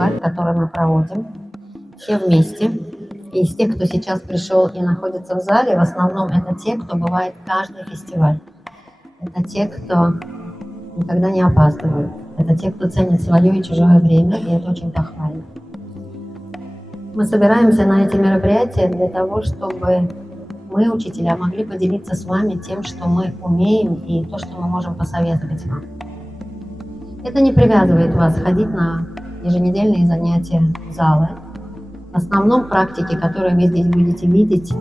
фестиваль, который мы проводим все вместе. И из тех, кто сейчас пришел и находится в зале, в основном это те, кто бывает каждый фестиваль. Это те, кто никогда не опаздывают. Это те, кто ценит свое и чужое время, и это очень похвально. Мы собираемся на эти мероприятия для того, чтобы мы, учителя, могли поделиться с вами тем, что мы умеем, и то, что мы можем посоветовать вам. Это не привязывает вас ходить на еженедельные занятия залы. В основном практики, которые вы здесь будете видеть,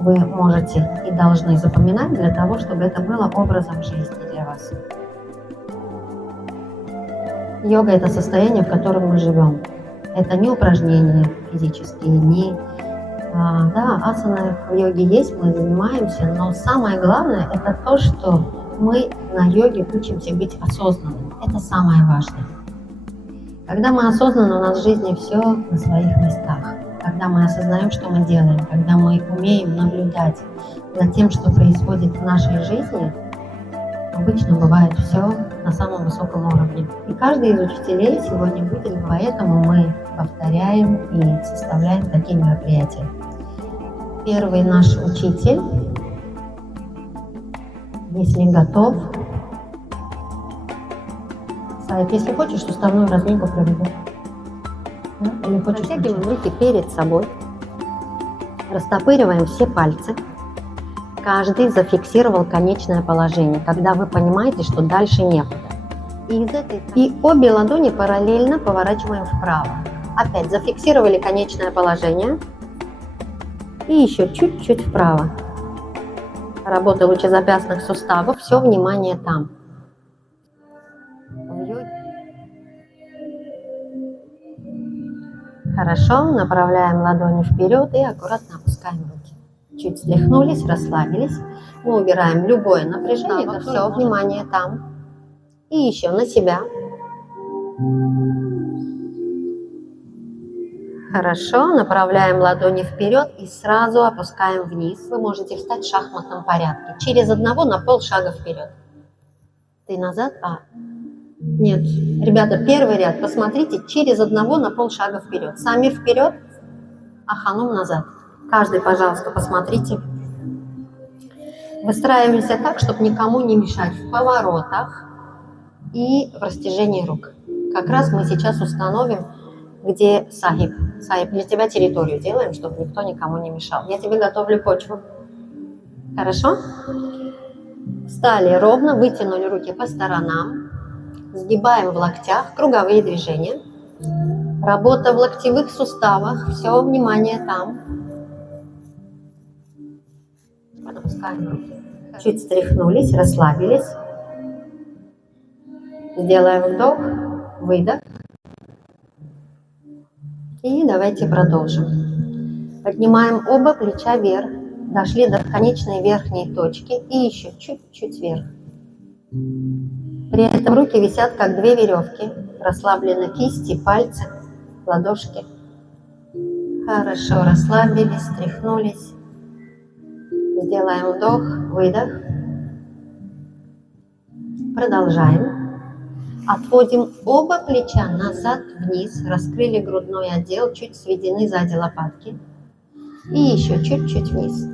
вы можете и должны запоминать для того, чтобы это было образом жизни для вас. Йога – это состояние, в котором мы живем. Это не упражнения физические, не… Да, асаны в йоге есть, мы занимаемся, но самое главное – это то, что мы на йоге учимся быть осознанными. Это самое важное. Когда мы осознанны, у нас в жизни все на своих местах. Когда мы осознаем, что мы делаем, когда мы умеем наблюдать за тем, что происходит в нашей жизни, обычно бывает все на самом высоком уровне. И каждый из учителей сегодня будет, поэтому мы повторяем и составляем такие мероприятия. Первый наш учитель, если готов, Сайп, если хочешь, суставную разминку проведу. Да? Или хочешь, растягиваем руки перед собой, растопыриваем все пальцы. Каждый зафиксировал конечное положение, когда вы понимаете, что дальше некуда. И обе ладони параллельно поворачиваем вправо. Опять зафиксировали конечное положение. И еще чуть-чуть вправо. Работа лучезапястных суставов, все внимание там. Хорошо, направляем ладони вперед и аккуратно опускаем руки. Чуть встряхнулись, расслабились. Мы убираем любое напряжение, это все внимание там. И еще на себя. Хорошо, направляем ладони вперед и сразу опускаем вниз. Вы можете встать в шахматном порядке. Через одного на полшага вперед. Ты назад, Нет, ребята, первый ряд, посмотрите, через одного на полшага вперед. Сами вперед, а ханум назад. Каждый, пожалуйста, посмотрите. Выстраиваемся так, чтобы никому не мешать в поворотах и в растяжении рук. Как раз мы сейчас установим, где сахиб. Сахиб, для тебя территорию делаем, чтобы никто никому не мешал. Я тебе готовлю почву. Хорошо? Встали ровно, вытянули руки по сторонам. Сгибаем в локтях, круговые движения. Работа в локтевых суставах, все внимание там. Опускаем руки. Чуть встряхнулись, расслабились. Сделаем вдох, выдох. И давайте продолжим. Поднимаем оба плеча вверх. Дошли до конечной верхней точки и еще чуть-чуть вверх. При этом руки висят как две веревки. Расслаблены кисти, пальцы, ладошки. Хорошо, расслабились, встряхнулись. Сделаем вдох, выдох. Продолжаем. Отводим оба плеча назад, вниз. Раскрыли грудной отдел, чуть сведены сзади лопатки. И еще чуть-чуть вниз.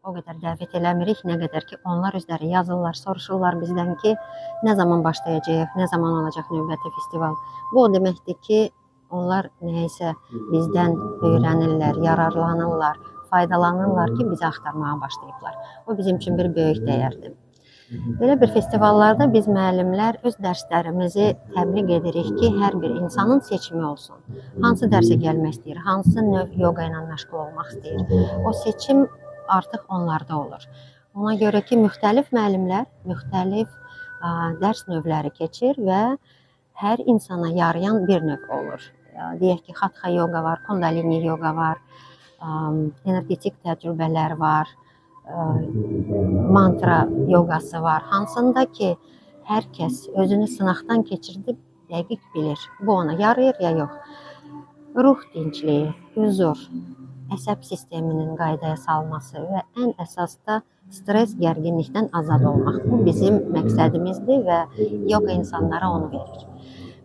o qədər dəvət eləmirik, nə qədər ki, onlar özləri yazırlar, soruşurlar bizdən ki, nə zaman başlayacaq, nə zaman olacaq növbəti festival. Bu o deməkdir ki, onlar nəyəsə bizdən öyrənirlər, yararlanırlar, faydalanırlar ki, bizi axtarmağa başlayıblar. O bizim üçün bir böyük dəyərdir. Belə bir festivallarda biz müəllimlər öz dərslərimizi təbliğ edirik ki, hər bir insanın seçimi olsun. Hansı dərsə gəlmək istəyir, hansı növ yoga ilə məşğul olmaq istəyir. O seçim artıq onlarda olur. Ona görə ki, müxtəlif müəllimlər müxtəlif dərs növləri keçir və hər insana yarayan bir növ olur. Deyək ki, Hatha yoga var, Kundalini yoga var, energetik təcrübələr var, mantra yoqası var. Hansında ki, hər kəs özünü sınaqdan keçirdib dəqiq bilir. Bu ona yarayır ya yox. Ruh dincliyi, huzur, əsəb sisteminin qaydaya salması və ən əsas da stres, gərginlikdən azad olmaq. Bu bizim məqsədimizdir və yoga insanlara onu verir.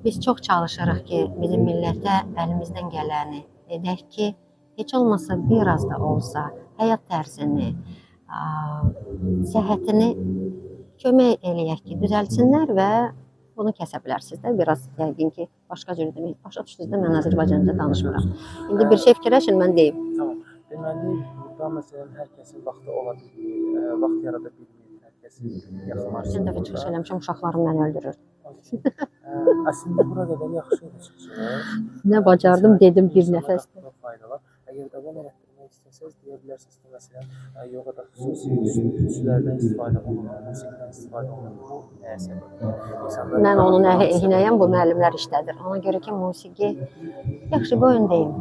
Biz çox çalışırıq ki, bizim millətə əlimizdən gələni edək ki, heç olmasa biraz da olsa həyat tərzini, səhhətini kömək eləyək ki, düzəltsinlər və bunu kəsə bilərsiniz də. Biraz yəqin ki, başqa cür demək. Başa düşdünüz də, mən Azərbaycanca danışmıram. İndi bir şey fikirləşin, mən deyim. Tamam. Deməli, burada məsələn, hər kəsin vaxtı ola bilmir, vaxt yarada bilmir, hər kəsin yaxınlaşır. Geçən dəfə çıxış eləmişəm, uşaqlarım məni öldürür. Əslində, bura qədər yaxşı idi çıxış. Nə bacardım, dedim bir nəfəsdə. Faydalar. Əgər davam etdirmək istəsəz, deyə bilərsiniz ki, məsələn, yoqada xüsusi güclərdən istifadə olunur, musiqidən istifadə olunur. Bu nəyə səbəbdir? Mən onun əhinəyəm, bu müəllimlər işlədir. Ona görə ki, musiqi yaxşı bu öndəyim.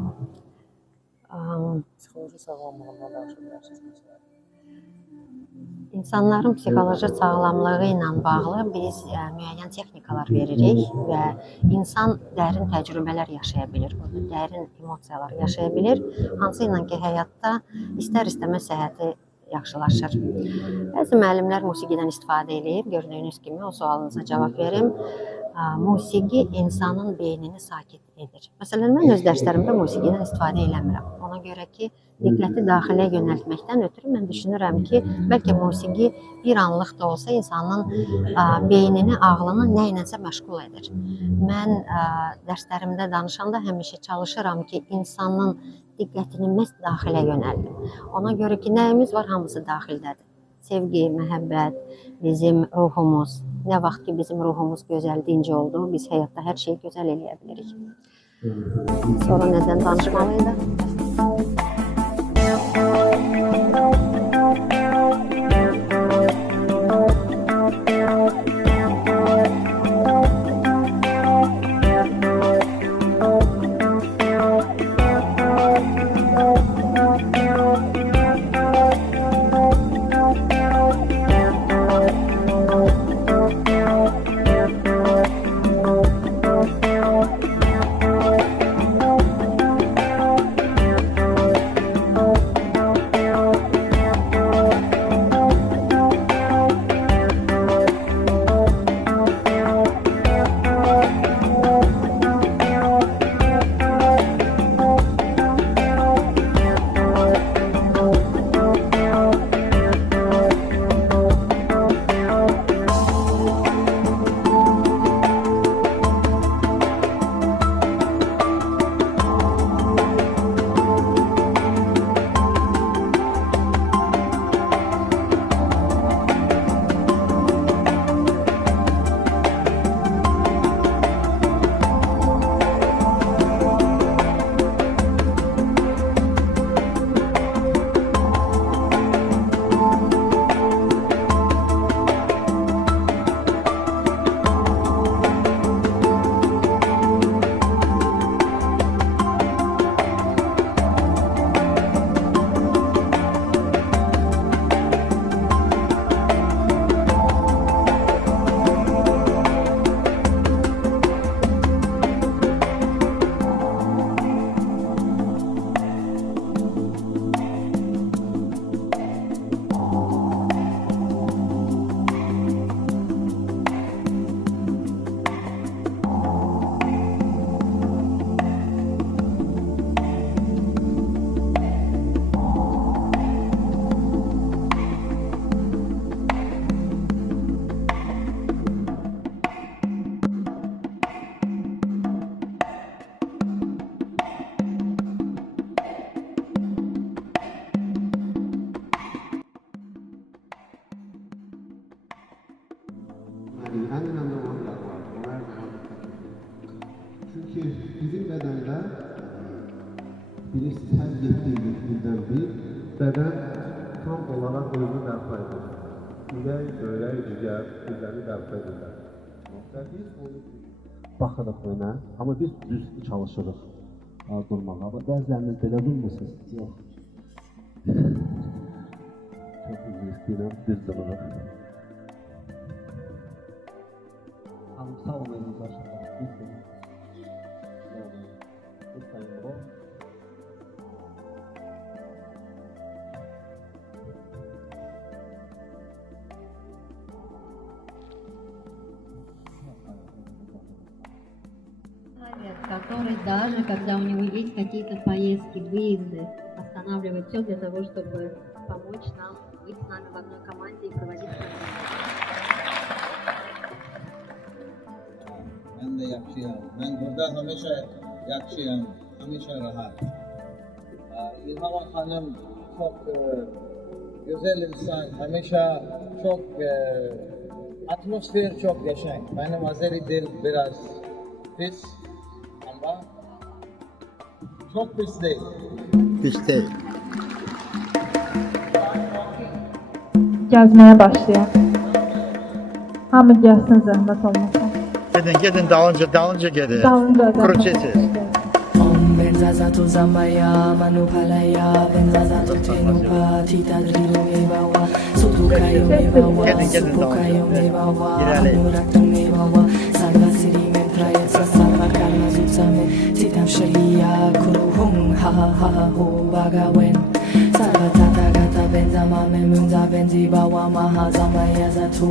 Psixoloji sağlamlığından danışa bilərsiniz məsələn. İnsanların psixoloji sağlamlığı ilə bağlı biz müəyyən texnikalar veririk və insan dərin təcrübələr yaşaya bilir, dərin emosiyalar yaşaya bilir, hansı ilə ki, həyatda istər-istəməz səhhəti yaxşılaşır. Bəzi müəllimlər musiqidən istifadə edir, gördüyünüz kimi o sualınıza cavab verim. Musiqi insanın beynini sakit edir. Məsələn, mən öz dərslərimdə musiqidən istifadə eləmirəm. Ona görə ki, diqqəti daxilə yönəltməkdən ötürü mən düşünürəm ki, bəlkə musiqi bir anlıq da olsa insanın beynini, ağlını nə ilənsə məşğul edir. Mən dərslərimdə danışanda həmişə çalışıram ki, insanın diqqətini məhz daxilə yönəldim. Ona görə ki, nəyimiz var, hamısı daxildədir. Sevgi, məhəbbət, bizim ruhumuz. Nə vaxt ki, bizim ruhumuz gözəl, dinc oldu, biz həyatda hər şeyi gözəl eləyə bilirik. Sonra nədən danışmalıydı? Bədən tam olaraq özünü bərpa edir. Ürək, böyrək, cigər, üzəni bərpa edirlər. Və biz bunu baxırıq önə, amma biz düz çalışırıq durmağa. Bəziləriniz belə durmursunuz. Yox. Çox üzr istəyirəm, düz dururuq. Hanım, sağ olun, eliniz aşağıda. Düz durun. Lütfen yolu. Который даже когда у него есть какие-то поездки, выезды, останавливает все для того, чтобы помочь нам быть с нами в одной команде и проводить Ben de yakşıyam. Ben burada yakşıyam. Rahat. İlham Hanım çok güzel insan. Çok atmosfer çok yaşay. Benim Azeri dil biraz pis ama çok pis değil. Pis değil. Gəzməyə başlayaq. Hamı gəlsin zəhmət olmasa. Gidin dalınca gedin. Dalınca. Kroçesiz. Benzazato zamaya manupalaya benzazato tenupa tita drilu mebawa sutukayo mebawa supukayo mebawa anuraktu mebawa sarva siri mentraya sarva karma zutsame titam sharia kuruhum ha ha ho bagawen sarva tata gata benzama memunza benzibawa maha zamaya zatu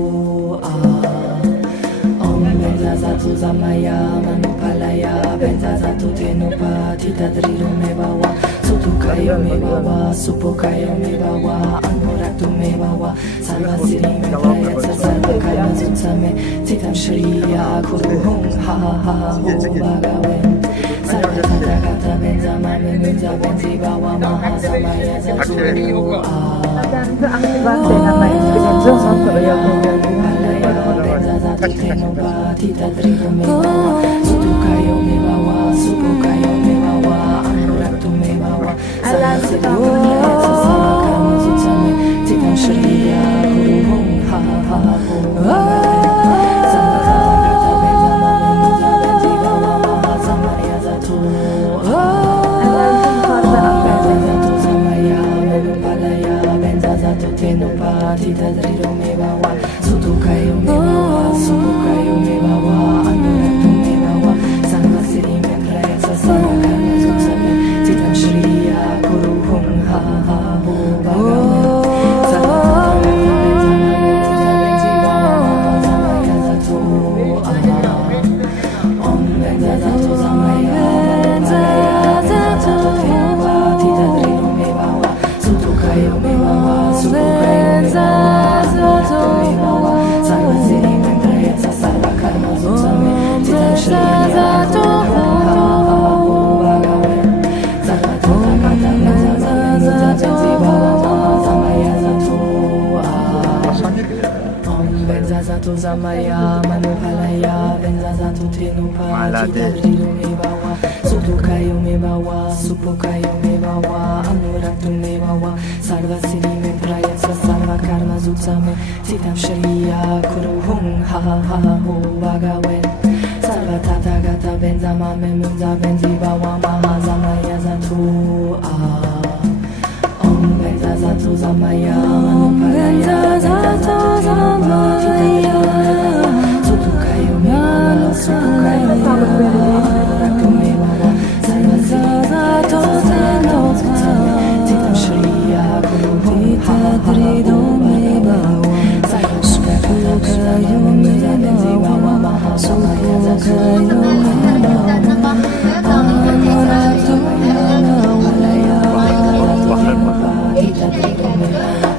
Benzazato zamaya manupalaya benzazato tenupa tita drilu mebawa sutukayo mebawa supukayo mebawa anuraktu mebawa sarva siri mentraya sarva karma zutsame titam sharia kuruhum ha ha ho bagawen sarva tata gata benzama memunza benzibawa maha zamaya zatu Bədəninizi aktivasiya eləmək istəyiniz, ondan sonra yapın. Tita drilu mebawa sutukayo mebawa supukayo mebawa anuraktu mebawa sarva siri mentraya sarva karma zutsame titam sharia kuruhum ha ha ho bagawen sarva tata gata benzama memunza benzibawa maha zamaya zatu benzazato zamaya manupalaya benzazato tenupa tita drilu mebawa sutukayo mebawa supukayo mebawa anuraktu mebawa sarva siri mentraya sarva karma zutsame titam sharia kuruhum ha ha ho bagawen sarva tata gata benzama memunza benzibawa maha zamaya zatu benzazato zamaya benzazato tenupa tita drilu mebawa sutukayo mebawa supukayo mebawa sarva siri mentraya sarva karma zutsame titam sharia kuruhum ha ha ho bagawen sarva tata gata benzama memunza benzibawa maha zamaya zatu benzazato zamaya manupalaya benzazato tenupa tita drilu mebawa sutukayo mebawa supukayo mebawa anuraktu mebawa sarva siri mentraya sarva karma zutsame titam sharia kuruhum ha ha ho bagawen sarva tata gata benzama memunza benzibawa maha zamaya zatu benzazato zamaya manupalaya benzazato tenupa tita drilu mebawa sutukayo mebawa supukayo mebawa anuraktu mebawa sarva siri mentraya sarva karma zutsame titam sharia kuruhum ha ha ho bagawen sarva tata gata benzama benzibawa maha zamaya zatu benzazato zamaya manupalaya benzazato tenupa tita drilu mebawa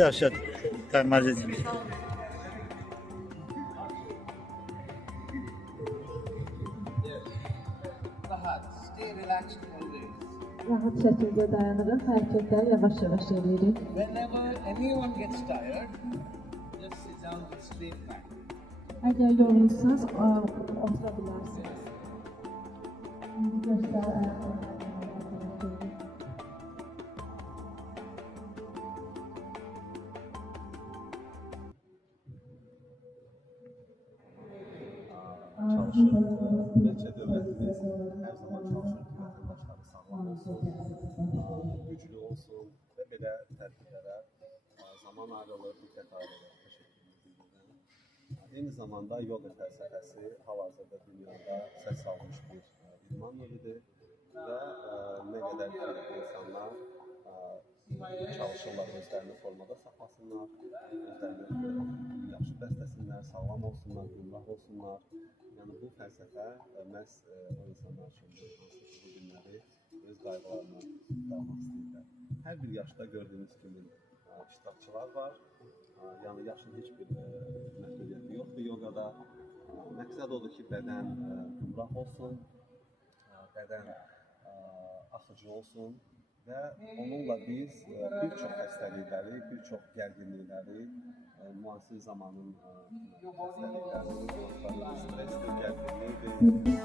Сейчас, тормозить. Rahat. Stay relaxed always. Rahat şekilde dayanarak hareketler yavaş yavaş ediyoruz. Whenever anyone gets tired, just sit down with straight back. Eğer yorulursanız oturabilirsiniz. Göster ayaklarını. Bence devletimiz her zaman çalışırken başarı sağlam olsun, güçlü olsun ve belə tədbirlərə zaman ayrılır, diqqət ayrılır. Təşəkkür edirəm. Eyni zamanda yoga fəlsəfəsi hal-hazırda dünyada səs salmış bir idman növüdür və nə qədər ki insanlar çalışırlar özlərini formada saxlasınlar, özlərini yaxşı bəsləsinlər, sağlam olsunlar, gümrah olsunlar. Yəni bu fəlsəfə məhz o insanlar üçündür, hansı ki bu günləri öz qayğılarına qalmaq istəyirlər. Hər bir yaşda gördüyünüz kimi iştirakçılar var. Yəni yaşın heç bir məhdudiyyəti yoxdur yoqada. Məqsəd odur ki, bədən gümrah olsun, bədən axıcı olsun və onunla biz bir çox xəstəlikləri, bir çox gərginlikləri, müasir zamanın xəstəlikləri, stresli gərginlikdir.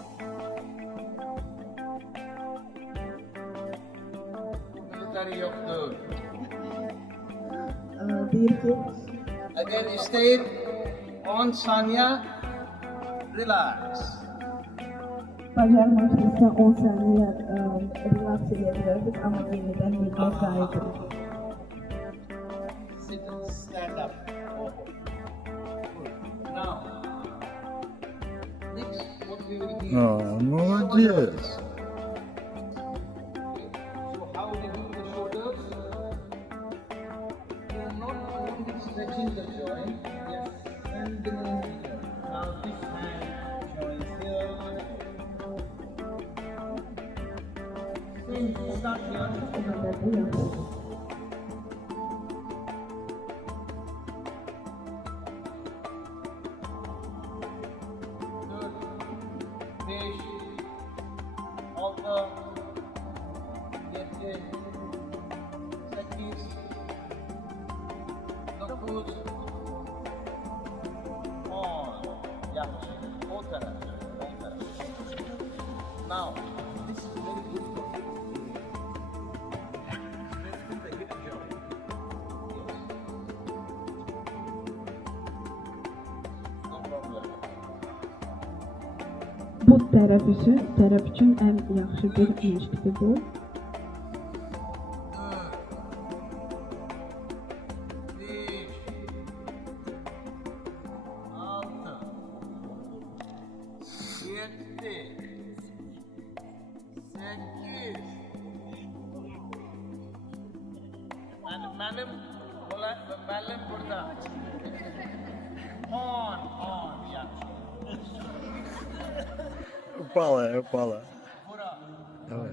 Military yoktur. Bir ki Again, stay on sanya, relax. bacarmak ise 10 saniye relax edebiliriz ama yeniden yürüme sahibiz. Sit and stand up. Now, next, what we will do. Молодец. So, how we do the shoulders? We are not only stretching the joint, we are strengthening the joint. Now, this hand joins here. Same, start here. Bu yapıyoruz. Beş, altı, yedi, sekiz, dokuz, on. Yaxşı. O tərəf. Now, this is very good for you. Strengthen the hip joint. Yes. No problem. Bu tərəf üçün ən yaxşı bir məşqdir bu. 5, 6, 7, 8. Məlim burada. 10, yaxşı. Упала. Bura. Давай.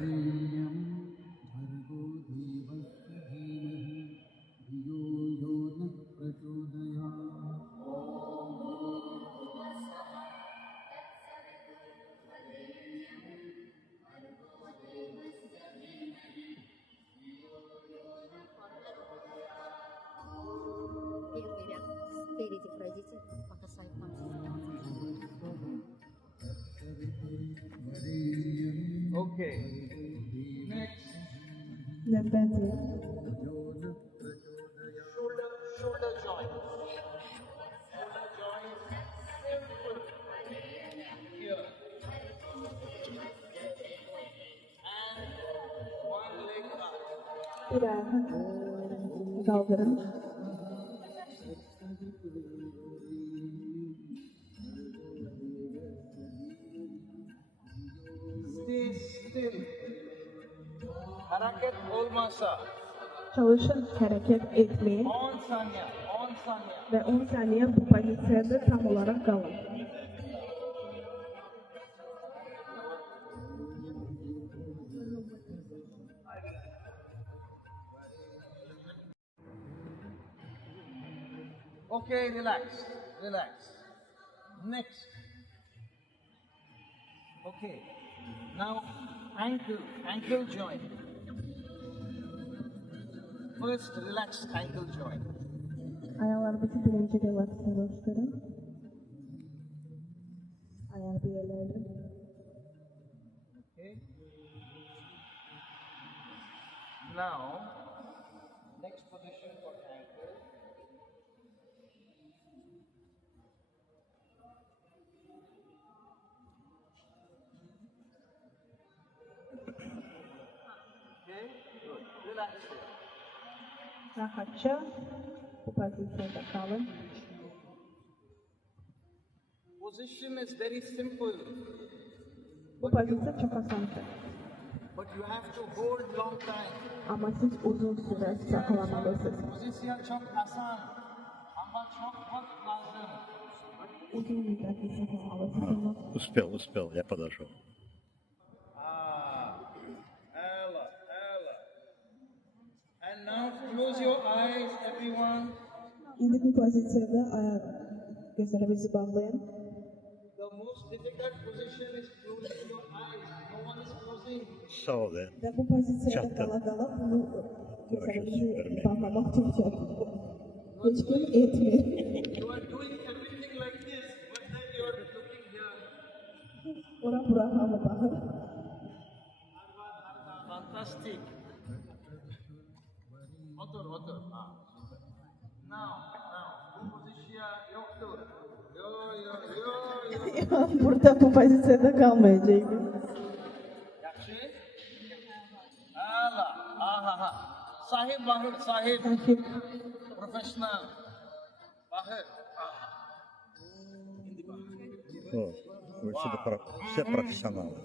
Первый ряд спереди пройдите, пока сайт там. Okay. Next. Nefəsi. Shoulder joint. Shoulder joint. Simple. Here. And one leg up. Bir ayağı kaldırın. Stay still. Hareket olmasa Çalışın, hareket etmeyin. 10 saniye, 10 saniye. ve 10 saniye bu pozisyonda tam olarak kalın. Okay, relax, relax. Next. Okay. Now, ankle joint. First, relax ankle joint. Ayağlarımızı birinci relaksla gösterin. Ayağı bir yerlerde. Okay. Now, next position for ankle. Okay, good. Relax here. Rahatça bu pozisyonda kalın. Position is very simple, Bu pozisyon çok asandır. but you have to hold long time. Ama siz uzun süre saklamalısınız. Pozisyon çok asan ama çok vakit lazım. Uzun müddet saklamalısınız. Успел, я подошел. Ella. And now close your eyes, everyone. Şimdi bu pozisyonda gözlerimizi bağlayın. The most difficult position is closing your eyes. No one is closing. So then, Ve bu pozisyonda Çaktı. kala bunu gözlerimizi bağlamak çok zor. Hiç kim etmiyor. You are doing everything like this, but then you are looking here. Bura hava bakın. Fantastic. Otur. Now, bu pozisyon yoktur. Yo. Burada bu pozisyonda kalmayacağım. Yakşı. Aha. Sahib Bahir, sahib. Takip. Professional. Bahir. все профессионалы.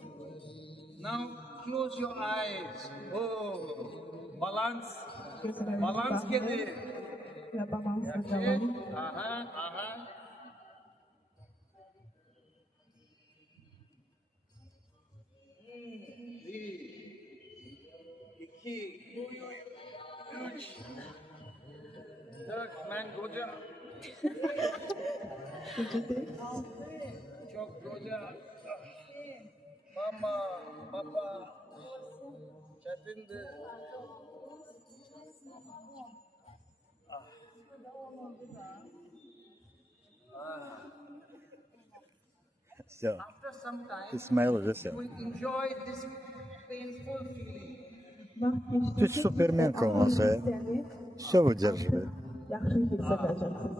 Now close your eyes. Balance. Gözlerimizi Balance bağlayın. getir. Ve balansı Yakşı. kalalım. Aha. Bir, iki, üç, dört, ben koca. Çok koca. Mama, baba, çetindi. Все. After some time, Исмаил уже you все. will enjoy this painful feeling. Ты ж суперменка у нас, Все выдерживает. Yaxşı hissedeceksiniz.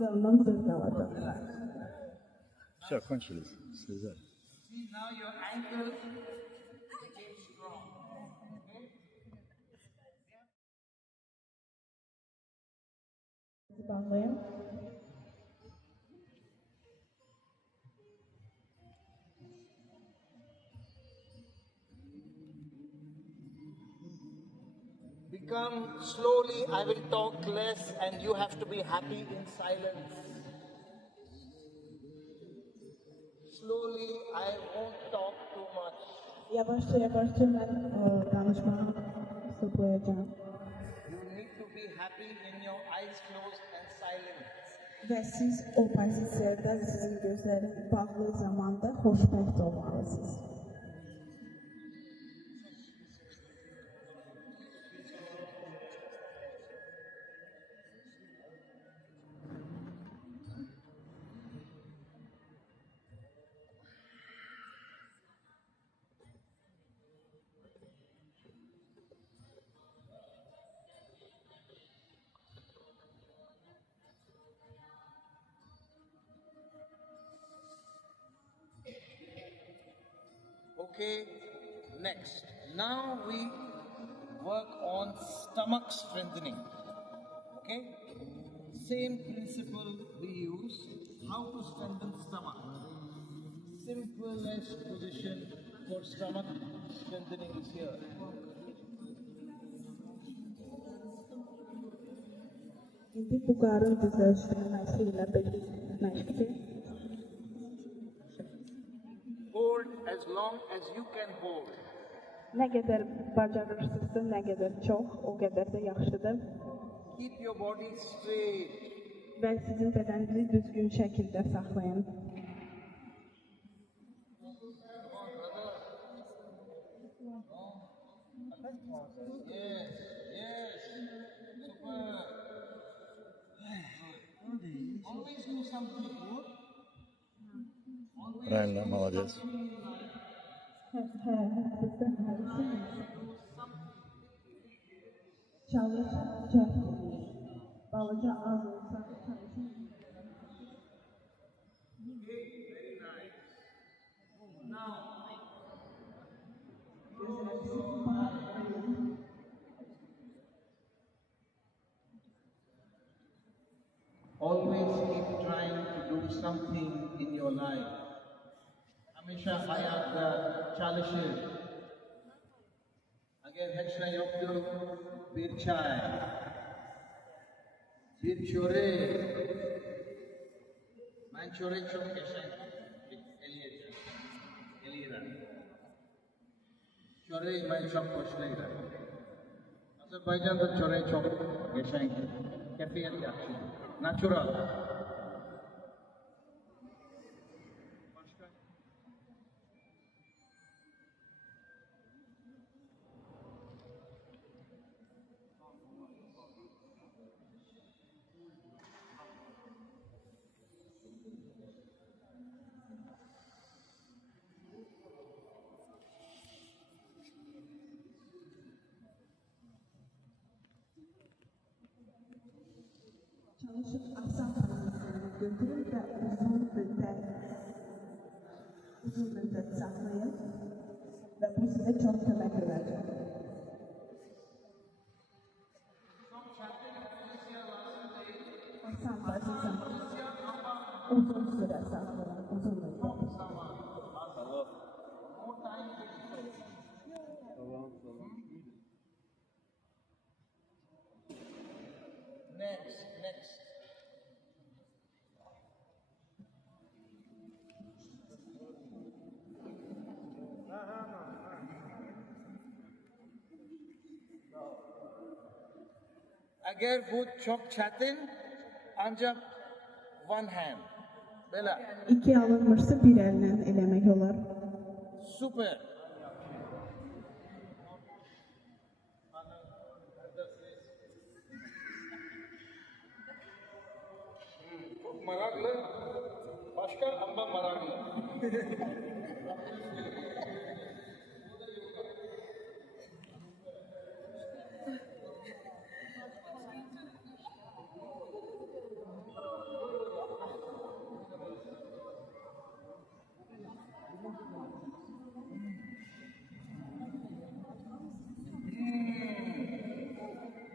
Ve ondan zevk alacaksınız. Все, кончились. Связали. See, now your ankle became strong. Okay? Bağlayın. Become slowly, I will talk less, and you have to be happy in silence. Slowly, I won't talk too much. Yavaşça ben danışmanı sıklayacağım. You need to be happy in your eyes closed and silent. Ve siz o pozisyonda sizin gözlerin bağlı zamanda hoşbəxt olmalısınız. Okay, next. Now we work on stomach strengthening. Okay? Same principle we use. How to strengthen stomach. Simplest position for stomach strengthening is here. İndi bu qarın düzəlşdirməsi ilə bir məşqdir. Hold as long as you can hold. Nə qədər bacarırsınızsa, nə qədər çox, o qədər də yaxşıdır. Keep your body straight. Və sizin bədəninizi düzgün şəkildə saxlayın. Always do something good. Правильно, молодец. Çalış, cəhd edin. Balaca az olsa çalışın. Always keep trying to do something in your life. हमेशा hayatda çalışın. Agar hech narsa yoktur, bir çay, bir çörek. Ben çörek çok yaşayım. Eliyeden. Çöreği ben çok hoşlayırım. Azerbaycan'da çöreği çok yaşayım. Keyfiyet yaxshi. Natural. Çalışıp aksan pozisyonunu götürün və uzun müddət saxlayın və bu sizə çox kömək edəcək. Aksan pozisyonu uzun sürə saxlayın, uzun müddət. Next. Agar bu çok çetin, ancak one hand. Böyle. İki alınmırsa bir əllə eləmək olar. Süper. Çok meraklı. Başka ama meraklı.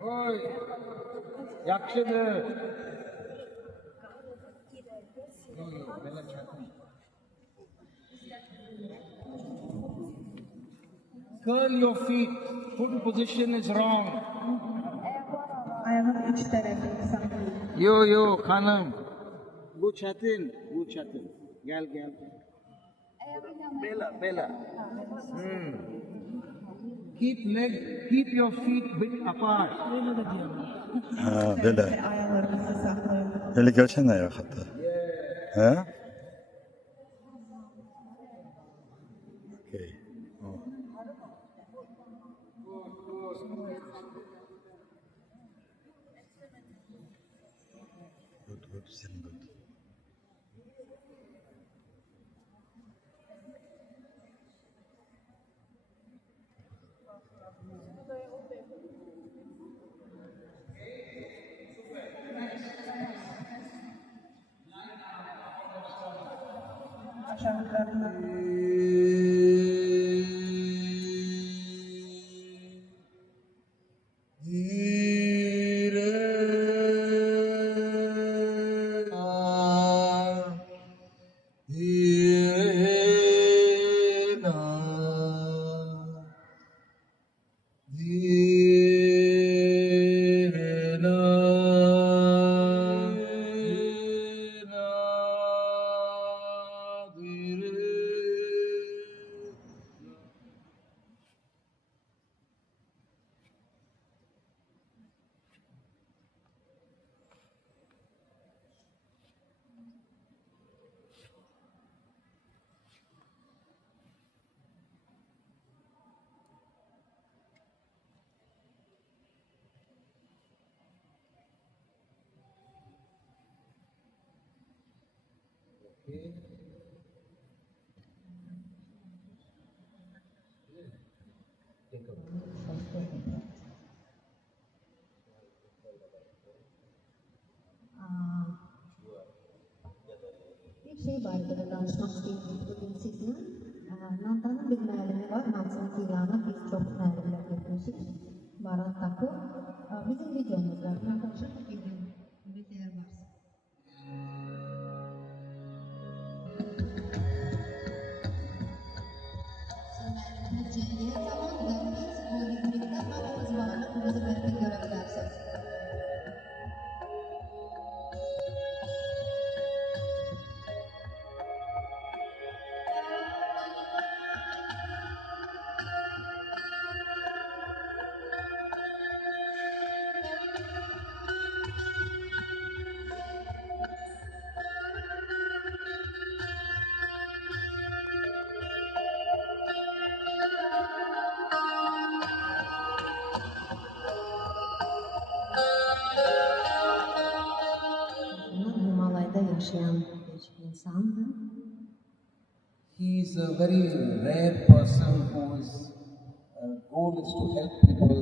Oy, yaxşıdır. Belə çətin. Curl your feet. Foot position is wrong. Ayağın iç tərəfini saxlayın. Yo, hanım. Bu çətin. Gel. Bela. Keep your feet bit apart. Ha, böyle. Ayaqlarınızı saxlayın. Öyle görsen de yok hatta. Ha? Okay. Oh. Good, still good. Aşağılarına. Bir şey barədə də danışmaq istəyirəm bugün sizinlə. Nandanın bir müəllimi var, Mansın İlana biz çox müəllimlər getmişik. Barat Takur. Bizim videomuz var. Arkadaşlar bir gün eğer varsa. Müəllimimiz cəmiyyət zaman və biz bu librikdə hamımız varlıq bizi bəlkə görə bilərsiniz. Himalaya'da yaşayan bir insandı. He is a very rare person whose goal is to help people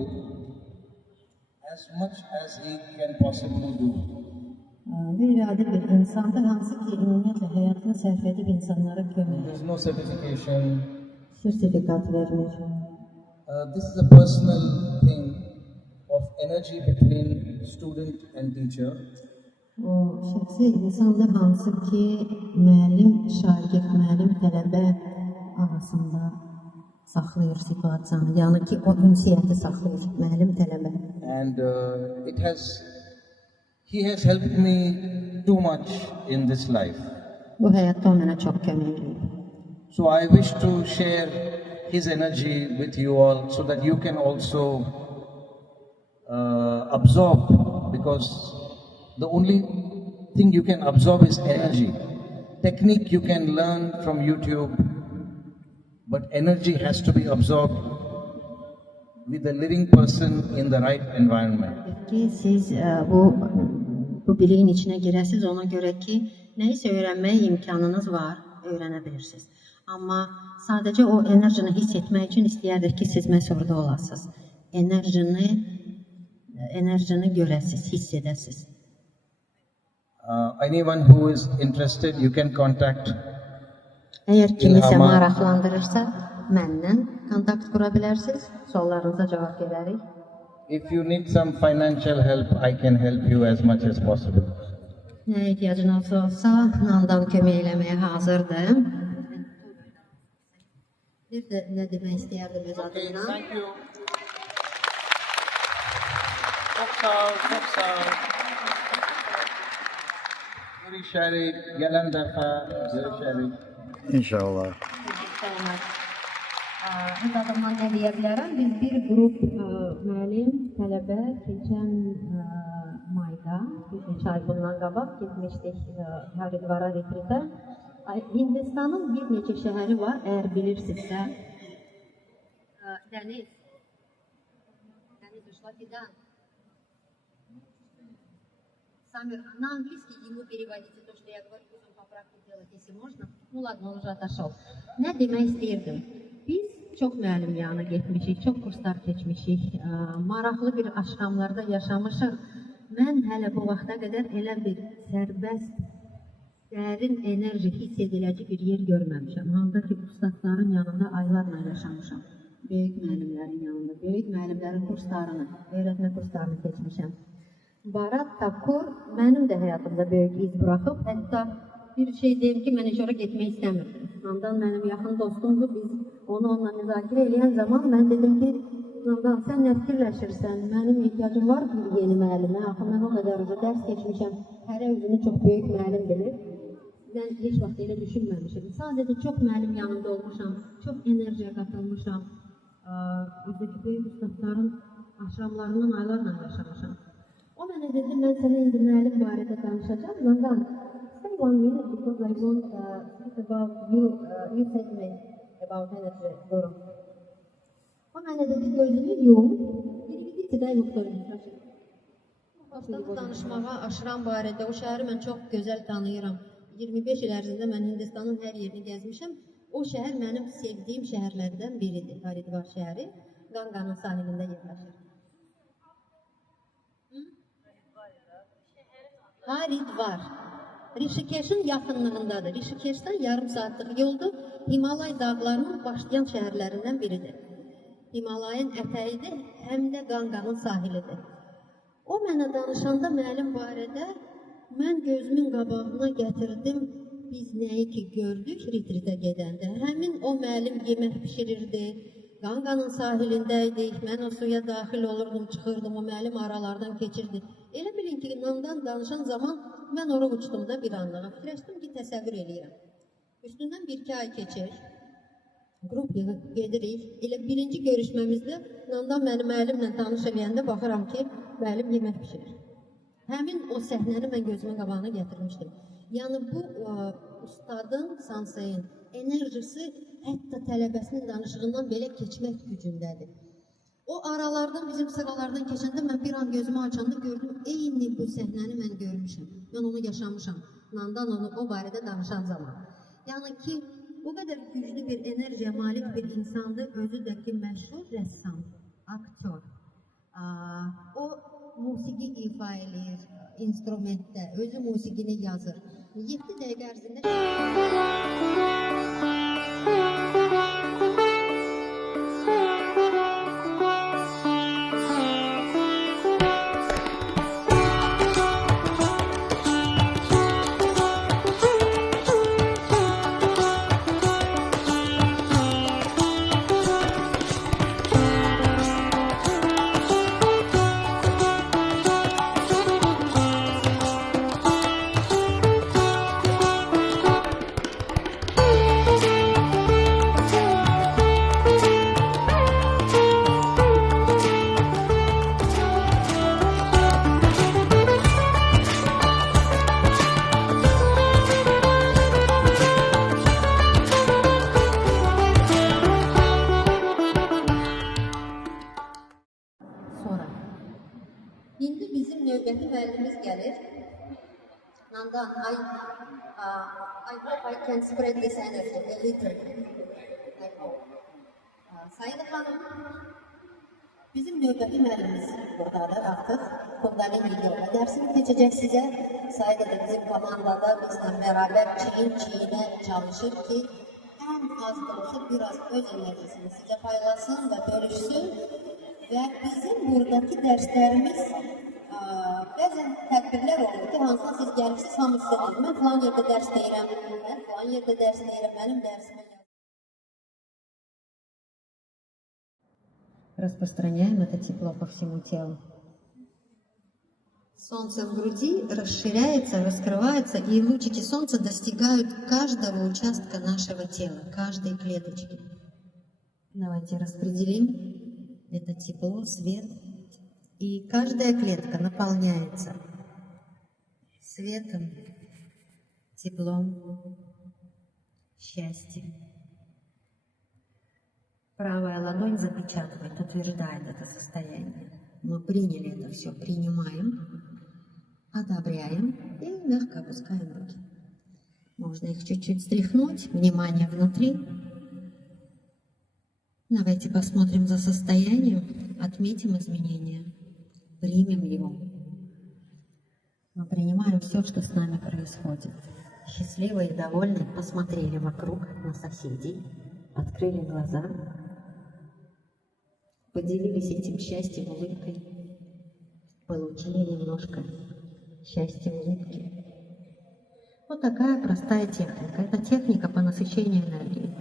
as much as he can possibly do. Qeyri-adi bir insandır, hansı ki ümumiyyətlə həyatını sərf edib insanlara kömək There is no certification. sertifikat vermir. This is a personal thing of energy between student and teacher. O şəxsi insandır, hansı ki müəllim, şagird, müəllim, tələbə arasında saxlayır situasiyanı. Yəni ki o ünsiyyəti saxlayır, müəllim, tələbə. And he has helped me too much in this life. Bu həyatda o mənə çox kömək edib. So I wish to share his energy with you all so that you can also absorb, because the only thing you can absorb is energy. Technique you can learn from YouTube, but energy has to be absorbed with a living person in the right environment. Ki siz bu biliyin içine girəsiniz, ona görə ki nəyisə öyrənməyə imkanınız var, öyrənə bilirsiniz. Amma sadəcə o enerjini hiss etmək üçün istəyərdik ki siz məhz orada olasınız. Enerjini görəsiniz, hiss edəsiniz. Anyone who is interested, you can contact. Əgər kimisə İlhama. maraqlandırırsa, mənlə kontakt qura bilərsiniz. Suallarınıza cavab verərik. If you need some financial help, I can help you as much as possible. Nə ehtiyacınız olsa, Nandan kömək eləməyə hazırdır. Bir də nə demək istəyərdim öz adımdan? Thank you. Çok sağ ol, çok sağ ol. Görüşerik, gelen defa görüşerik. İnşallah. Öz adımdan nə deyə bilərəm? Biz bir qrup müəllim, tələbə keçən mayda, bir neçə ay bundan qabaq getmişdik Haridvara retritə. Hindistanın bir neçə şəhəri var, əgər bilirsinizsə. Dəniz Uşlakidan. Самир, на английский ему переводите то, что я говорю, потом поправки делать, если можно. Ну ладно, он уже отошел. Nə demək istəyirdim? Biz çox müəllim yanına getmişik, çox kurslar keçmişik, maraqlı bir aşramlarda yaşamışıq. Mən hələ bu vaxta qədər elə bir sərbəst, dərin enerji hiss ediləci bir yer görməmişəm. Handa ki, ustadların yanında aylarla yaşamışam. Böyük müəllimlərin yanında, böyük müəllimlərin kurslarını, öyrətmə kurslarını keçmişəm. Barat Takur mənim də həyatımda böyük iz buraxıb. Hətta bir şey deyim ki, mən heç ora getmək istəmirdim. Nandan mənim yaxın dostumdur. Biz onunla müzakirə edən zaman mən dedim ki, Nandan sən nə fikirləşirsən? Mənim ehtiyacım var bir yeni müəllimə. Axı mən o qədər dərs keçmişəm. Hərə özünü çox böyük müəllim bilir. Mən heç vaxt elə düşünməmişim. Sadəcə çox müəllim yanında olmuşam. Çox enerjiya qatılmışam. Özdəki böyük ustadların aşramlarından aylarla yaşamışam. O mənə dedi, mən sənə indi müəllim barədə danışacağım. Nandan, stay 1 minute because I want to speak about you said me about energy guru. O mənə dedi, gözünü yum, переведите, дай ему кто-нибудь. Başladı danışmağa aşram barədə. O şəhəri mən çox gözəl tanıyıram. 25 il ərzində mən Hindistanın hər yerini gəzmişəm. O şəhər mənim sevdiyim şəhərlərdən biridir. Haridvar şəhəri Qanqanın sahilində yerləşir. Haridvar. Rishikeşin yaxınlığındadır. Rishikeşdən yarım saatlıq yoldur. Himalay dağlarının başlayan şəhərlərindən biridir. Himalayın ətəyidir, həm də Qanqanın sahilidir. O mənə danışanda müəllim barədə mən gözümün qabağına gətirdim, biz nəyi ki gördük retritə gedəndə. Həmin o müəllim yemək pişirirdi, Qanqanın sahilindəydik, mən o suya daxil olurdum, çıxırdım, o müəllim aralardan keçirdi. Elə bilin ki, Nandan danışan zaman mən ora uçdum da bir anlığa. Fikirləşdim ki, təsəvvür eləyirəm. Üstündən 1-2 ay keçir, qrup yığıb gedirik. Elə birinci görüşməmizdə Nandan məni müəllimlə tanış eləyəndə baxıram ki, müəllim yemək pişirir. Həmin o səhnəni mən gözümün qabağına gətirmişdim. Yəni bu ustadın, Sanseyin enerjisi hətta tələbəsinin danışığından belə keçmək gücündədir. O aralardan, bizim sıralardan keçəndə mən bir an gözümü açanda gördüm, eyni bu səhnəni mən görmüşəm. Mən onu yaşamışam. Nandan onu o barədə danışan zaman. Yəni ki, o qədər güclü bir enerjiyə malik bir insandır, özü də ki, məşhur rəssam, aktyor. O musiqi ifa eləyir, instrumentdə, özü musiqini yazır. 7 dəqiqə ərzində... İndi bizim növbəti müəllimimiz gəlir. Nandan, I hope I can spread this energy a little. I hope. Sayılı xanım, bizim növbəti müəllimimiz buradadır artıq. Kundalini yoga dərsini keçəcək sizə. Sayılı da bizim komandada bizlə bərabər çiyin-çiyinə çalışır ki, ən az da olsa biraz öz enerjisini sizə paylasın və bölüşsün. Və bizim buradakı dərslərimiz bəzən tədbirlər olur ki, hansına siz gəlirsiniz, hamı sizə deyir. Mən falan yerdə dərs deyirəm, mən falan yerdə dərs deyirəm, mənim dərsimə gəlir. Распространяем это тепло по всему телу. Солнце в груди расширяется, раскрывается, и лучики солнца достигают каждого участка нашего тела, каждой клеточки. Давайте распределим это тепло, свет. И каждая клетка наполняется светом, теплом, счастьем. Правая ладонь запечатывает, утверждает это состояние. Мы приняли это все, принимаем, одобряем и мягко опускаем руки. Можно их чуть-чуть стряхнуть, внимание внутри. Давайте посмотрим за состоянием, отметим изменения, примем его. Мы принимаем все, что с нами происходит. Счастливые и довольные посмотрели вокруг на соседей, открыли глаза, поделились этим счастьем, улыбкой, получили немножко счастья, улыбки. Вот такая простая техника. Это техника по насыщению энергии.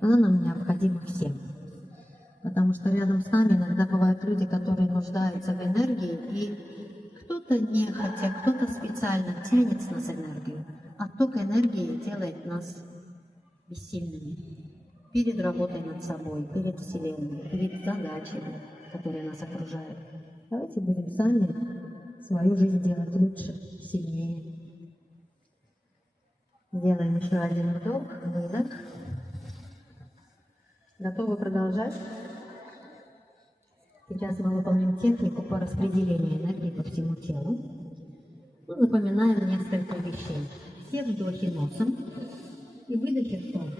Она нам необходима всем. Потому что рядом с нами иногда бывают люди, которые нуждаются в энергии, и кто-то нехотя, кто-то специально тянет с нас энергию. Отток энергии делает нас бессильными перед работой над собой, перед Вселенной, перед задачами, которые нас окружают. Давайте будем сами свою жизнь делать лучше, сильнее. Сделаем еще один вдох, выдох. Готовы продолжать? Сейчас мы выполним технику по распределению энергии по всему телу. Ну, напоминаем несколько вещей. все вдохи носом и выдохи ртом.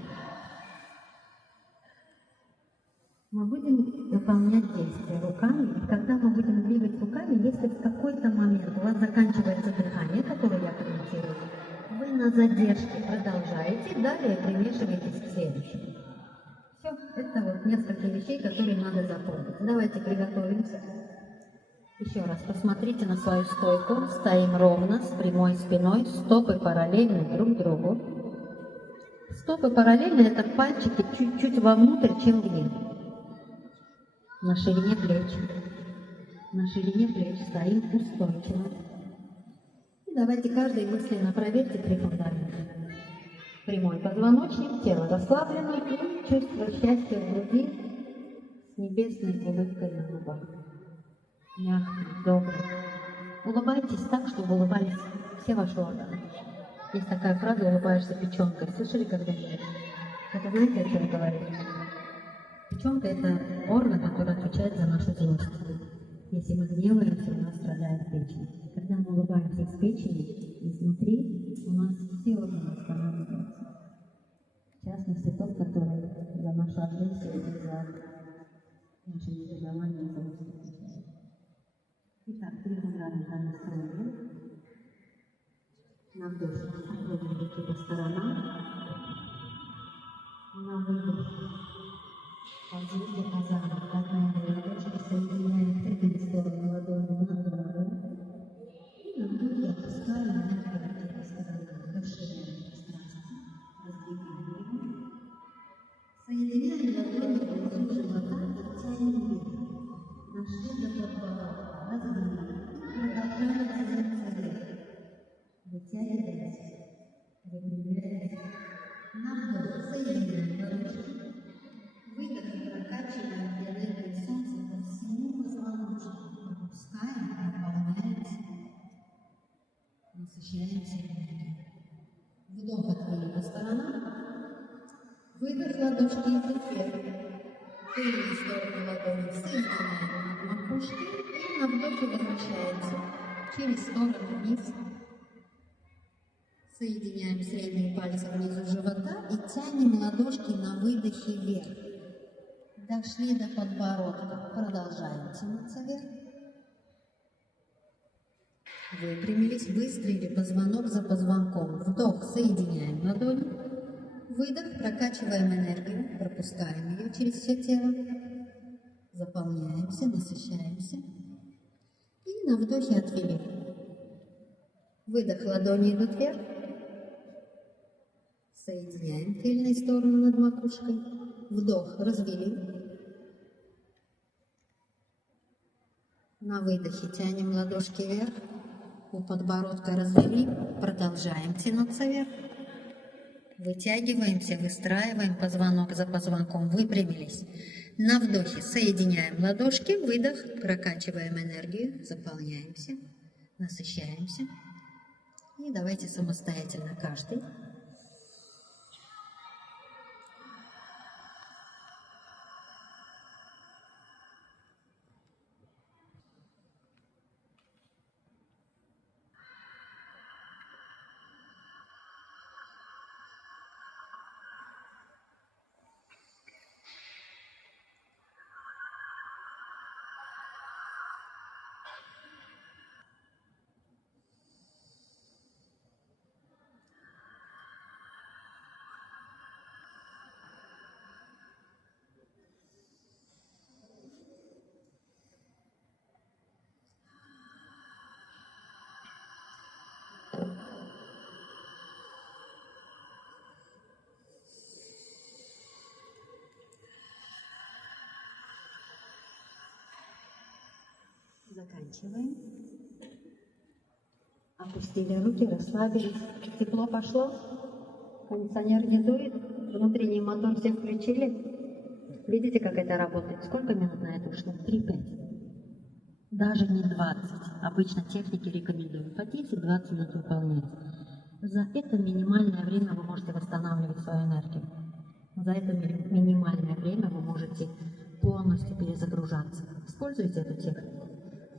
Мы будем выполнять действия руками, и когда мы будем двигать руками, если в какой-то момент у вас заканчивается дыхание, которое я комментирую, вы на задержке продолжаете, далее примешиваетесь к следующему. Все, это вот несколько вещей, которые надо запомнить. Давайте приготовимся. Еще раз посмотрите на свою стойку. Стоим ровно, с прямой спиной, стопы параллельны друг другу. Стопы параллельны, это пальчики чуть-чуть вовнутрь, чем вниз. На ширине плеч. На ширине плеч стоим устойчиво. И давайте каждый мысленно проверьте 3 фундамента. Прямой позвоночник, тело расслаблено и чувство счастья в груди с небесной улыбкой на губах. Мягкий, добрый. Улыбайтесь так, чтобы улыбались все ваши органы. Есть такая фраза «улыбаешься печенкой». Слышали когда-нибудь? Это знаете, о чем говорит? Печенка – это орган, который отвечает за нашу злость. Если мы гневаемся, у нас страдает печень. Когда мы улыбаемся из печени, изнутри у нас все органы восстанавливаются. В частности, тот, который за нашу агрессию и за наше негодование за успех. Итак, 3 фундамента настроены. На вдох отводим руки по сторонам. На выдох воздействие азана. Одна ладошка соединяем тыльные стороны ладони на голову. И на вдохе опускаем руки по сторонам. Расширяем пространство. Раздвигаем его. Соединяем ладони внизу живота и тянем вверх. Нашли до подбородка. Раздвигаем. Продолжаем тянуться вверх. Вытягиваемся. Выпрямляемся. На вдох соединяем ладошки. Выдох и прокачиваем энергию солнца по всему позвоночнику. Пропускаем, наполняемся. Насыщаемся энергией. Вдох отвели по сторонам. Выдох ладошки идут вверх. Тыльные стороны ладони соединяем над макушкой и на вдохе возвращаемся через стороны вниз. Соединяем средние пальцы внизу живота и тянем ладошки на выдохе вверх. Дошли до подбородка. Продолжаем тянуться вверх. Выпрямились, выстроили позвонок за позвонком. Вдох, соединяем ладони. Выдох, прокачиваем энергию, пропускаем ее через все тело. Заполняемся, насыщаемся. И на вдохе отвели. Выдох, ладони идут вверх. Соединяем тыльные стороны над макушкой. Вдох, развели. На выдохе тянем ладошки вверх. У подбородка развели. Продолжаем тянуться вверх. Вытягиваемся, выстраиваем позвонок за позвонком. Выпрямились. На вдохе соединяем ладошки. Выдох, прокачиваем энергию. Заполняемся, насыщаемся. И давайте самостоятельно каждый. Заканчиваем. Опустили руки, расслабились. Тепло пошло. Кондиционер не дует. Внутренний мотор все включили. Видите, как это работает? Сколько минут на это ушло? 3-5. Даже не 20. Обычно техники рекомендуют по 10-20 минут выполнять. За это минимальное время вы можете восстанавливать свою энергию. За это минимальное время вы можете полностью перезагружаться. Используйте эту технику.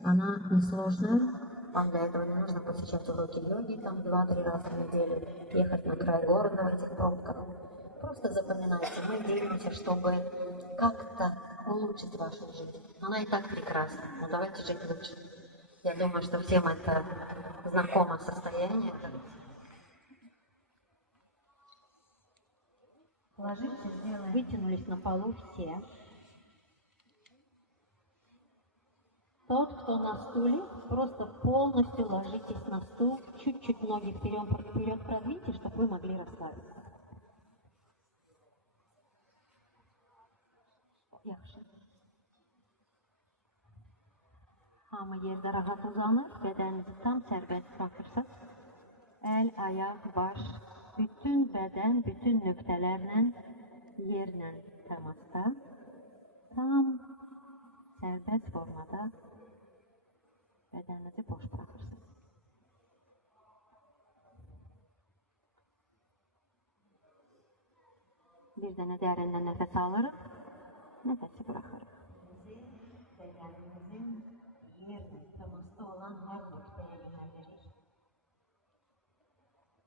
Она несложная, Вам для этого не нужно посещать уроки йоги там 2-3 раза в неделю, ехать на край города в этих пробках. Просто запоминайте, мы делимся, чтобы как-то улучшить вашу жизнь. Она и так прекрасна, но давайте жить лучше. Я думаю, что всем это знакомо состояние. Ложимся, сделаем. Вытянулись на полу все. Тот, кто на стуле, просто полностью ложитесь на стул, чуть-чуть ноги вперед продвиньте, чтобы вы могли расслабиться. Hamı yerdə rahat uzanır, bədəninizi tam sərbəst bırakırsınız. Əl, ayaq, baş, bütün bədən, bütün nöqtələrlə yerlə təmasda, tam sərbəst formada bədəninizi boş bırakırsınız. Bir dənə dərindən nəfəs alırıq, nəfəsi bırakırıq. Bədənimizin yerlə təmasda olan hər nöqtəyə yönəldirik.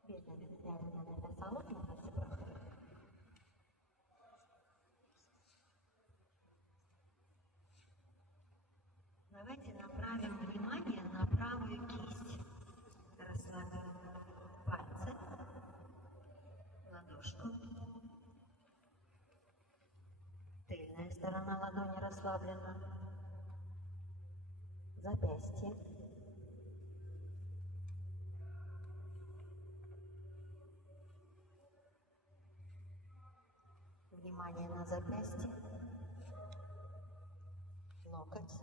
Bir dənə dərindən nəfəs alıb, nəfəsi bırakırıq. Давайте направим внимание на правую кисть. Расслабим пальцы, ладошку. Тыльная сторона ладони расслаблена. Запястье. Внимание на запястье. Локоть.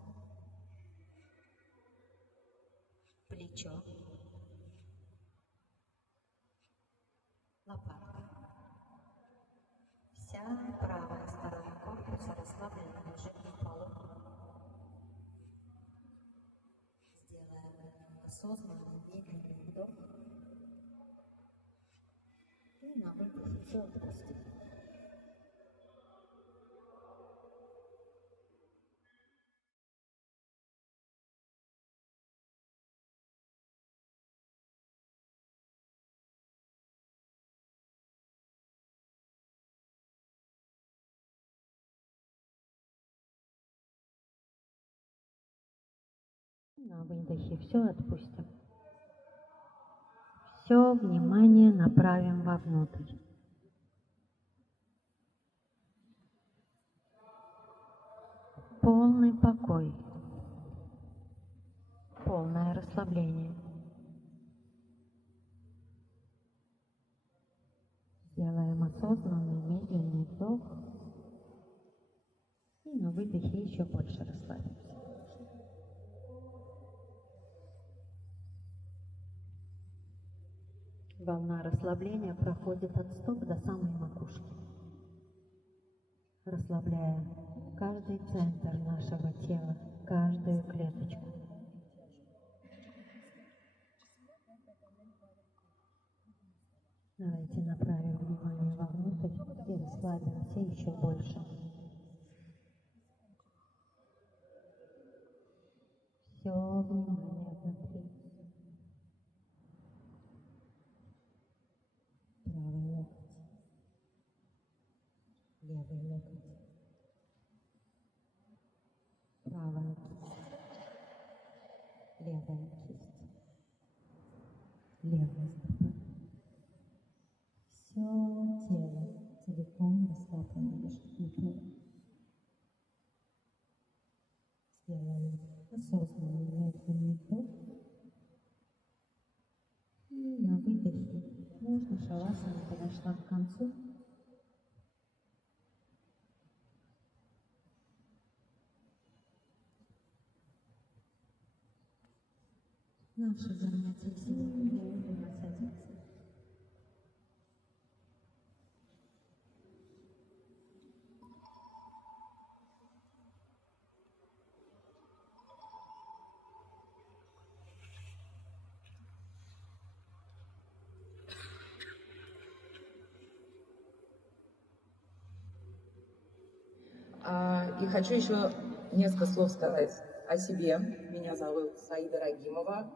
Плечо. Лопатка. Вся правая сторона корпуса расслаблена, лежит на полу. Сделаем осознанный медленный вдох. И на выдохе все отпустим. На выдохе все отпустим. Все внимание направим вовнутрь. Полный покой. Полное расслабление. Сделаем осознанный медленный вдох. И на выдохе еще больше расслабимся. Волна расслабления проходит от стоп до самой макушки, расслабляя каждый центр нашего тела, каждую клеточку. Давайте направим внимание вовнутрь и расслабимся еще больше. Все внимание внутри. Правый локоть, левый локоть, правая кисть, левая кисть, левая стопа. Все тело целиком расслаблено, лежит на полу. Сделаем осознанный медленный вдох. И на выдохе. Можно шавасана подошла к концу. Наше занятие сегодня будем садиться. И хочу еще несколько слов сказать о себе. Меня зовут Саида Рагимова.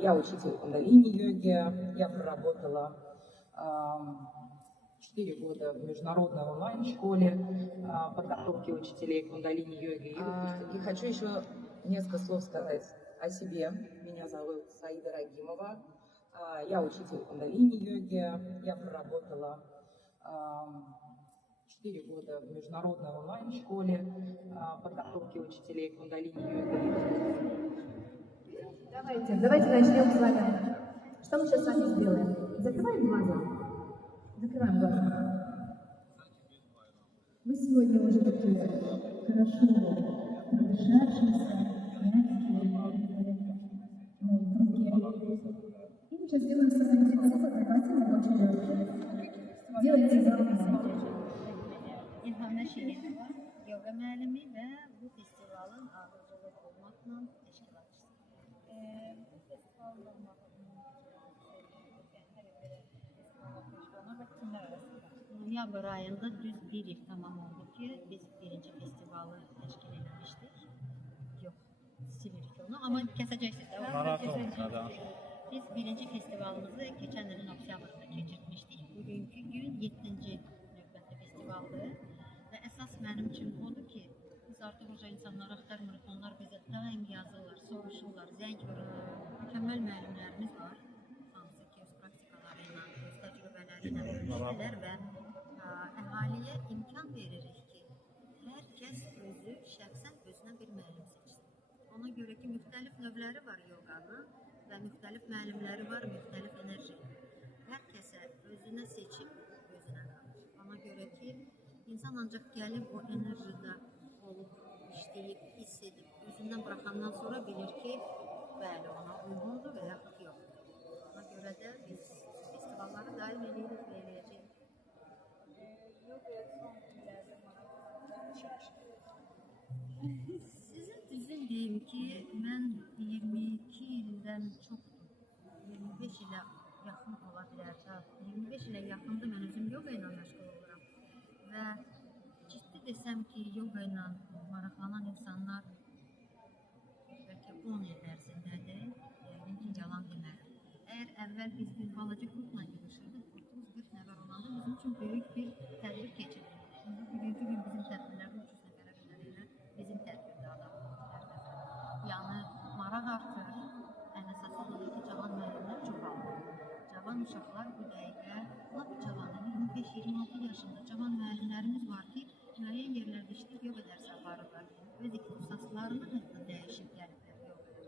Я учитель кундалини-йоги, я проработала 4 года в международной онлайн-школе подготовки учителей кундалини-йоги. И хочу еще несколько слов сказать о себе. Меня зовут Саида Рагимова. Я учитель кундалини-йоги, я проработала 4 года в международной онлайн-школе подготовки учителей кундалини-йоги. Давайте начнем с вами. Что мы сейчас с вами сделаем? Закрываем глаза. Закрываем глаза. Вы сегодня уже такие хорошо продышавшиеся, мягкие, упругие. И мы сейчас сделаем с вами дыхательные очень легкие. Делайте записи. İlham Şirinova, yoga müəllimi və bu festivalın ağırlığı olmaqla təşkilatçısı. Bu festivalın noyabr ayında düz bir il tamam oldu ki biz birinci festivalı təşkil etmişdik. Yox, silik onu, amma kəsəcəksiniz. Biz birinci festivalımızı keçən ilin oktyabrında keçirmişdik. Bugünkü gün 7-ci növbəti festivaldır. Və əsas mənim üçün odur ki, biz artıq o insanları axtarmırıq, onlar bizə daim yazırlar, soruşurlar, zəng vururlar. Mükəmməl müəllimlərimiz var, hansı ki, öz praktikaları ilə, öz təcrübələri ilə öyrəşdilər və əhaliyə imkan veririk ki, hər kəs özü şəxsən özünə bir müəllim seçsin. Ona görə ki, müxtəlif növləri var yoganın və müxtəlif müəllimləri var, müxtəlif enerji. Hər kəsə özünə seçim, özünə qalır. Ona görə ki, İnsan ancaq gəlib o enerjide olub, işləyib, hiss edib, özündən buraxandan sonra bilir ki, bəli, ona uyğundur və yaxud yox. Ona görə də biz festivalları daim edirik və eləyəcəyik. Sizə düzün deyim ki, mən 22 ildən çoxdur, 25 ilə yaxın ola bilər, 25 ilə yaxındır mən özüm yoga ilə məşğul oluram. Və ciddi desəm ki, yoga ilə maraqlanan insanlar bəlkə 10 il ərzindədir, yəqin ki, yalan demərəm. Əgər əvvəl biz bir balaca qrupla yığışırdıq, 30-40 nəfər olanda bizim üçün böyük bir tədbir keçirdik. İndi bugünkü gün bizim tədbirlərdə 300 nəfərə qədər elə bizim tədbirdə adam hər nəfər. Yəni, maraq artır, ən əsası deyil ki, cavan müəllimlər çoxalır. Cavan uşaqlar bu dəqiqə, lap cavan, 25-26 yaşında cavan müəllimlərimiz var ki, müəyyən yerlərdə işləyib yoga dərsi aparırlar. Öz ixtisaslarını hətta dəyişib gəliblər yogaya.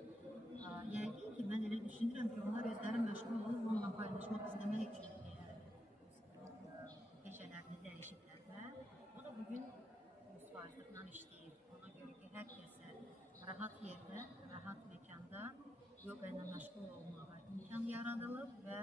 Yəqin ki, mən elə düşünürəm ki, onlar özləri məşğul olub, onunla paylaşmaq istəmək üçün peşələrini dəyişiblər və o da bugün müstəviqlə işləyir. Ona görə ki, hər kəsə rahat yerdə, rahat məkanda yoga ilə məşğul olmağa imkan yaradılıb və